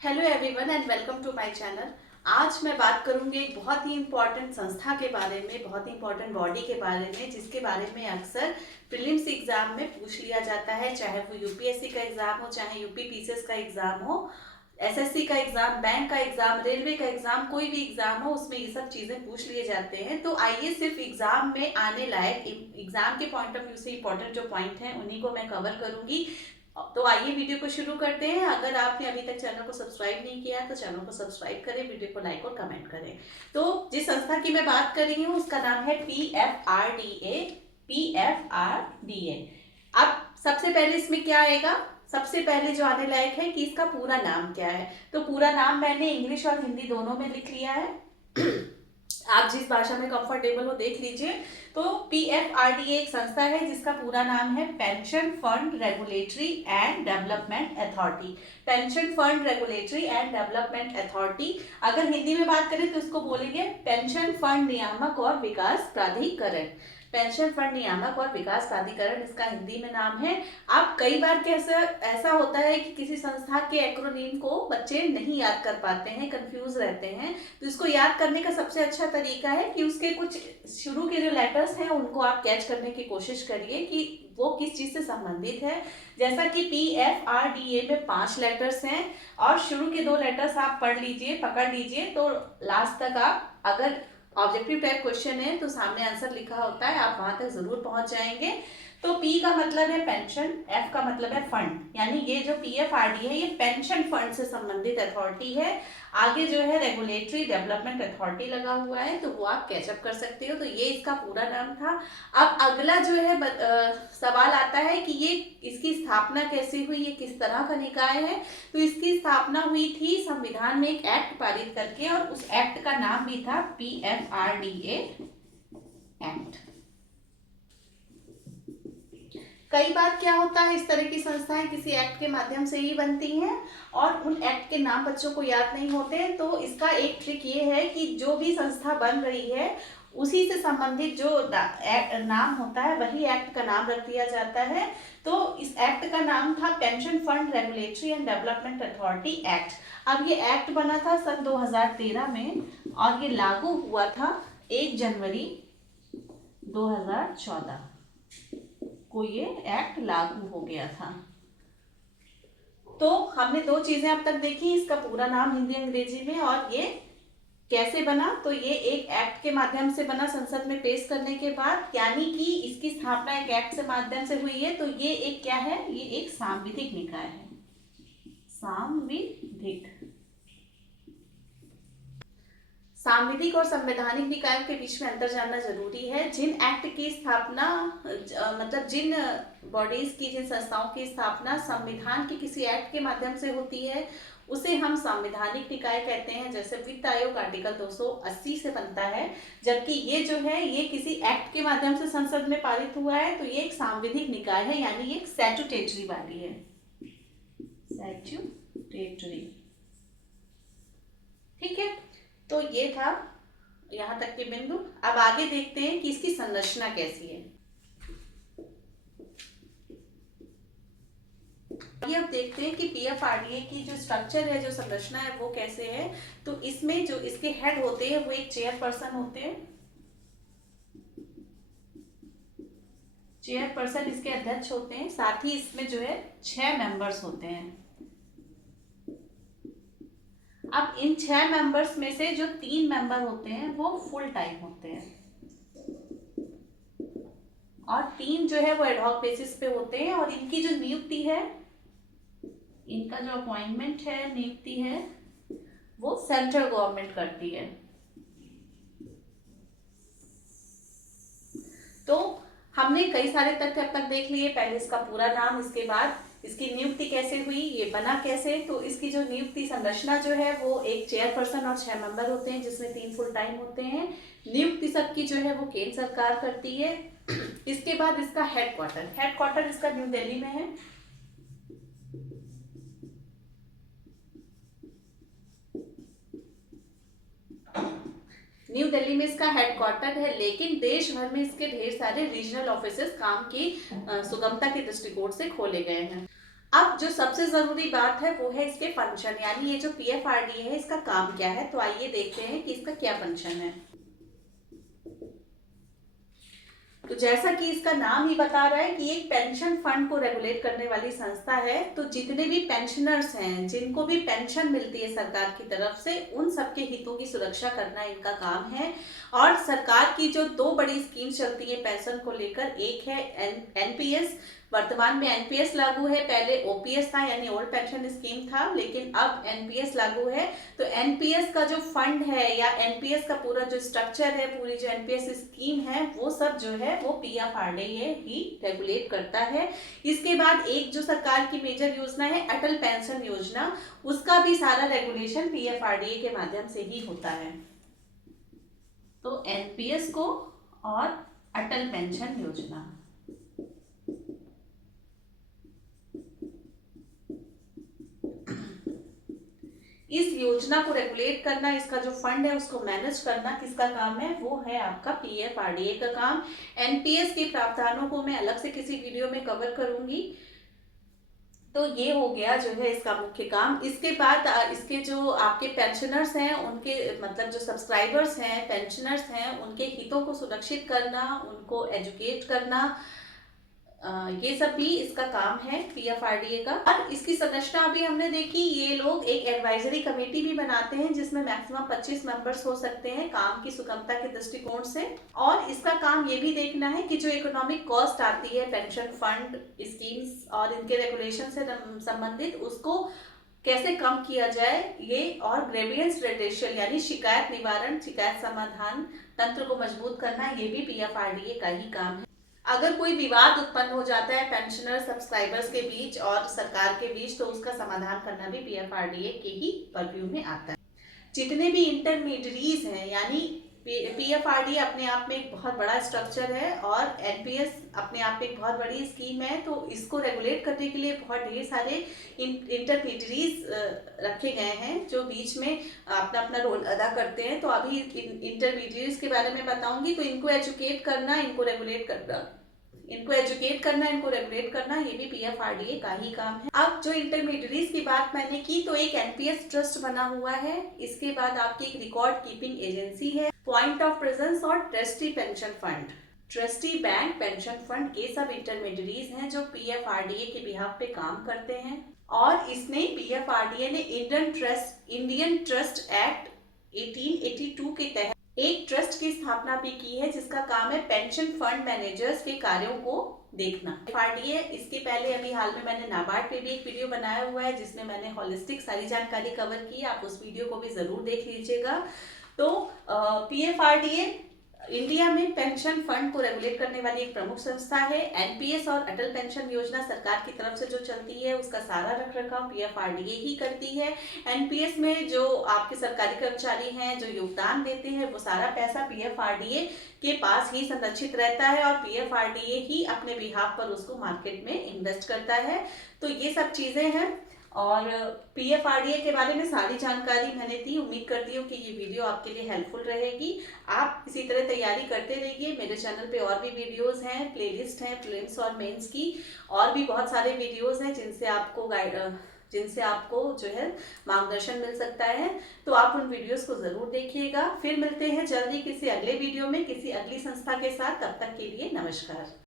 Hello everyone and welcome to my channel. आज मैं बात करूंगी एक बहुत ही इम्पॉर्टेंट संस्था के बारे में, बहुत ही इम्पॉर्टेंट बॉडी के बारे में, जिसके बारे में अक्सर प्रीलिम्स एग्जाम में पूछ लिया जाता है। चाहे वो यूपीएससी का एग्जाम हो, चाहे यूपी पीसीएस का एग्जाम हो, एसएससी का एग्जाम, बैंक का एग्जाम, रेलवे का एग्जाम, कोई भी एग्जाम हो, उसमें ये सब चीजें पूछ लिए जाते हैं। तो आइए सिर्फ एग्जाम में आने लायक, एग्जाम के पॉइंट ऑफ व्यू से इंपॉर्टेंट जो पॉइंट हैं उन्हीं को मैं कवर करूंगी। तो आइए वीडियो को शुरू करते हैं। अगर आपने अभी तक चैनल को सब्सक्राइब नहीं किया है तो चैनल को सब्सक्राइब करें, वीडियो को लाइक और कमेंट करें। तो जिस संस्था की मैं बात कर रही हूँ उसका नाम है पीएफआरडीए। पीएफआरडीए। अब सबसे पहले इसमें क्या आएगा, सबसे पहले जो आने लायक है कि इसका पूरा नाम क्या है। तो पूरा नाम मैंने इंग्लिश और हिंदी दोनों में लिख लिया है। आप जिस भाषा में कंफर्टेबल हो देख लीजिए। तो पीएफआरडीए एक संस्था है जिसका पूरा नाम है pension fund regulatory and development authority. Pension fund regulatory and development authority. अगर हिंदी में बात करें तो इसको बोलेंगे पेंशन फंड नियामक और विकास प्राधिकरण। पेंशन फंड नियामक और विकास प्राधिकरण इसका हिंदी में नाम है। अब कई बार कैसा ऐसा होता है कि किसी संस्था के एक्रोनीम को बच्चे नहीं याद कर पाते हैं, कंफ्यूज रहते हैं। तो इसको याद करने का सबसे अच्छा तरीका है कि उसके कुछ शुरू के जो लेटर्स हैं उनको आप कैच करने की कोशिश करिए कि वो किस चीज से संबंधित है। जैसा कि पीएफआरडीए में 5 लेटर्स हैं और शुरू के 2 लेटर्स आप पढ़ लीजिए, पकड़ लीजिए, तो लास्ट तक आप, अगर ऑब्जेक्टिव टाइप क्वेश्चन है तो सामने आंसर लिखा होता है, आप वहां तक जरूर पहुंच जाएंगे। तो पी का मतलब है पेंशन, एफ का मतलब है फंड, यानी ये जो पीएफआरडी है ये पेंशन फंड से संबंधित अथॉरिटी है। आगे जो है रेगुलेटरी डेवलपमेंट अथॉरिटी लगा हुआ है, तो वो आप कैचअप कर सकते हो। तो ये इसका पूरा नाम था। अब अगला जो है सवाल आता है कि ये इसकी स्थापना कैसे हुई, ये किस तरह का निकाय है। तो इसकी स्थापना हुई थी संविधान में एक एक्ट पारित करके, और उस एक्ट का नाम भी था पीएफआरडीए एक्ट। कई बार क्या होता है, इस तरह की संस्थाएं किसी एक्ट के माध्यम से ही बनती हैं और उन एक्ट के नाम बच्चों को याद नहीं होते। तो इसका एक ट्रिक ये है कि जो भी संस्था बन रही है उसी से संबंधित जो नाम होता है वही एक्ट का नाम रख दिया जाता है। तो इस एक्ट का नाम था pension fund regulatory and development authority act. अब ये एक्ट बना था सन 2013 में और ये लागू हुआ था 1 जनवरी 2014 को ये एक्ट लागू हो गया था। तो हमने 2 चीजें अब तक देखी, इसका पूरा नाम हिंदी अंग्रेजी में और ये कैसे बना। तो ये एक एक्ट के माध्यम से बना संसद में पेश करने के बाद, यानी कि इसकी स्थापना एक एक्ट से माध्यम से हुई है। तो ये एक क्या है, ये एक सांविधिक निकाय है, सांविधिक। सांविधिक और संवैधानिक निकायों के बीच में अंतर जानना जरूरी है। जिन एक्ट की स्थापना मतलब जिन बॉडीज की, जिन संस्थाओं की स्थापना संविधान के किसी एक्ट के माध्यम से होती है उसे हम संवैधानिक निकाय कहते हैं। जैसे वित्त आयोग आर्टिकल 280 से बनता है, जबकि ये जो है ये किसी एक्ट के माध्यम से संसद में पारित हुआ है, तो ये एक सांविधिक निकाय है, यानी ये एक स्टैट्यूटरी बॉडी है, स्टैट्यूटरी। ठीक है, तो ये था यहां तक के बिंदु। अब आगे देखते हैं कि इसकी संरचना कैसी है। ये अब देखते हैं कि पीएफआरडीए की जो स्ट्रक्चर है, जो संरचना है, वो कैसे है। तो इसमें जो इसके हेड होते हैं वो एक चेयरपर्सन होते हैं, चेयरपर्सन इसके अध्यक्ष होते हैं। साथ ही इसमें जो है 6 मेंबर्स होते हैं। अब इन 6 मेंबर्स में से जो 3 मेंबर होते हैं वो फुल टाइम होते हैं और 3 जो है वो एडहॉक बेसिस पे होते हैं। और इनकी जो नियुक्ति है, इनका जो अपॉइंटमेंट है, नियुक्ति है, वो सेंट्रल गवर्नमेंट करती है। तो हमने कई सारे तथ्य अब तक देख लिए। पहले इसका पूरा नाम, इसके बाद इसकी नियुक्ति कैसे हुई, ये बना कैसे। तो इसकी जो नियुक्ति संरचना जो है वो एक चेयरपर्सन और 6 मेंबर होते हैं, जिसमें 3 फुल टाइम होते हैं। नियुक्ति सबकी जो है वो केंद्र सरकार करती है। इसके बाद इसका हेडक्वार्टर इसका न्यू दिल्ली में है। न्यू दिल्ली में इसका हेडक्वार्टर है, लेकिन देश भर में इसके ढेर सारे रीजनल ऑफिसेस काम की सुगमता के दृष्टिकोण से खोले गए हैं। अब जो सबसे जरूरी बात है वो है इसके फंक्शन, यानी ये जो पीएफआरडीए है इसका काम क्या है। तो आइए देखते हैं कि इसका क्या फंक्शन है। तो जैसा कि इसका नाम ही बता रहा है कि एक पेंशन फंड को रेगुलेट करने वाली संस्था है। तो जितने भी पेंशनर्स हैं, जिनको भी पेंशन मिलती है सरकार की तरफ से, उन सबके हितों की सुरक्षा करना इनका काम है। और सरकार की जो दो बड़ी स्कीम चलती है पेंशन को लेकर, एक है एनपीएस। वर्तमान में एनपीएस लागू है, पहले ओपीएस था यानी ओल्ड पेंशन स्कीम था, लेकिन अब एनपीएस लागू है। तो एनपीएस का जो फंड है या एनपीएस का पूरा जो स्ट्रक्चर है, पूरी जो एनपीएस स्कीम है, वो सब जो है वो पीएफआरडीए ही रेगुलेट करता है। इसके बाद एक जो सरकार की मेजर योजना है अटल पेंशन योजना, उसका भी सारा रेगुलेशन पीएफआरडीए के माध्यम से ही होता है। तो एनपीएस को और अटल पेंशन योजना, इस योजना को रेगुलेट करना, इसका जो फंड है उसको मैनेज करना किसका काम है, वो है आपका पीएफआरडीए का काम। एनपीएस के प्रावधानों को मैं अलग से किसी वीडियो में कवर करूंगी। तो ये हो गया जो है इसका मुख्य काम। इसके बाद इसके जो आपके पेंशनर्स हैं, उनके मतलब जो सब्सक्राइबर्स हैं, पेंशनर्स हैं, उनके हितों को सुरक्षित करना, उनको एजुकेट करना, ये सब भी इसका काम है पीएफआरडीए का। और इसकी संरचना अभी हमने देखी, ये लोग एक एडवाइजरी कमेटी भी बनाते हैं जिसमें मैक्सिमम 25 मेंबर्स हो सकते हैं, काम की सुगमता के दृष्टिकोण से। और इसका काम ये भी देखना है कि जो इकोनॉमिक कॉस्ट आती है पेंशन फंड स्कीम्स और इनके रेगुलेशन से संबंधित, उसको कैसे कम किया जाए ये, और ग्रेवियंस रेडिशन यानी शिकायत निवारण, शिकायत समाधान तंत्र को मजबूत करना, ये भी पीएफआरडीए का ही काम है। अगर कोई विवाद उत्पन्न हो जाता है पेंशनर सब्सक्राइबर्स के बीच और सरकार के बीच, तो उसका समाधान करना भी पीएफआरडीए के ही परव्यू में आता है। जितने भी इंटरमीडियरीज हैं, यानी पीएफआरडीए अपने आप में एक बहुत बड़ा स्ट्रक्चर है और एनपीएस अपने आप में एक बहुत बड़ी स्कीम है। तो इसको रेगुलेट करने के लिए बहुत ढेर सारे इंटरमीडियरीज रखे गए हैं जो बीच में अपना अपना रोल अदा करते हैं। तो अभी इंटरमीडियरीज के बारे में बताऊंगी। तो इनको एजुकेट करना, इनको रेगुलेट करना, इनको रेगुलेट करना, ये भी पीएफआरडीए का ही काम है। अब जो इंटरमीडियरीज की बात मैंने की, तो एक एनपीएस ट्रस्ट बना हुआ है। इसके बाद आपकी एक रिकॉर्ड कीपिंग एजेंसी है, पॉइंट ऑफ प्रेजेंस और trustee pension fund, trustee bank, pension fund, ये सब इंटरमीडियरीज हैं जो पीएफआरडीए के बिहाफ पे काम करते हैं। और इसने पीएफआरडीए ने इंडियन ट्रस्ट एक्ट 1882 के तहत एक ट्रस्ट की स्थापना भी की है जिसका काम है पेंशन फंड मैनेजर्स के कार्यों को देखना। पीएफआरडीए, इसके पहले अभी हाल में मैंने नाबार्ड पे भी एक वीडियो बनाया हुआ है जिसमें मैंने होलिस्टिक सारी जानकारी कवर की, आप उस वीडियो को भी जरूर देख लीजिएगा। तो पीएफआरडीए इंडिया में पेंशन फंड को रेगुलेट करने वाली एक प्रमुख संस्था है। एनपीएस और अटल पेंशन योजना सरकार की तरफ से जो चलती है उसका सारा रखरखाव पीएफआरडीए ही करती है। एनपीएस में जो आपके सरकारी कर्मचारी हैं जो योगदान देते हैं, वो सारा पैसा पीएफआरडीए के पास ही संरक्षित रहता है और पीएफआरडीए ही अपने बिहाफ पर उसको मार्केट में इन्वेस्ट करता है। तो ये सब चीजें हैं और पीएफआरडीए के बारे में सारी जानकारी मैंने दी। उम्मीद करती हूँ कि ये वीडियो आपके लिए हेल्पफुल रहेगी। आप इसी तरह तैयारी करते रहिए। मेरे चैनल पे और भी वीडियोस हैं, प्लेलिस्ट है प्रीलिम्स और मेंस की, और भी बहुत सारे वीडियोस हैं जिनसे आपको जो है मार्गदर्शन मिल सकता है। तो आप उन वीडियोस को जरूर देखिएगा। फिर मिलते हैं जल्दी किसी अगले वीडियो में किसी अगली संस्था के साथ। तब तक के लिए नमस्कार।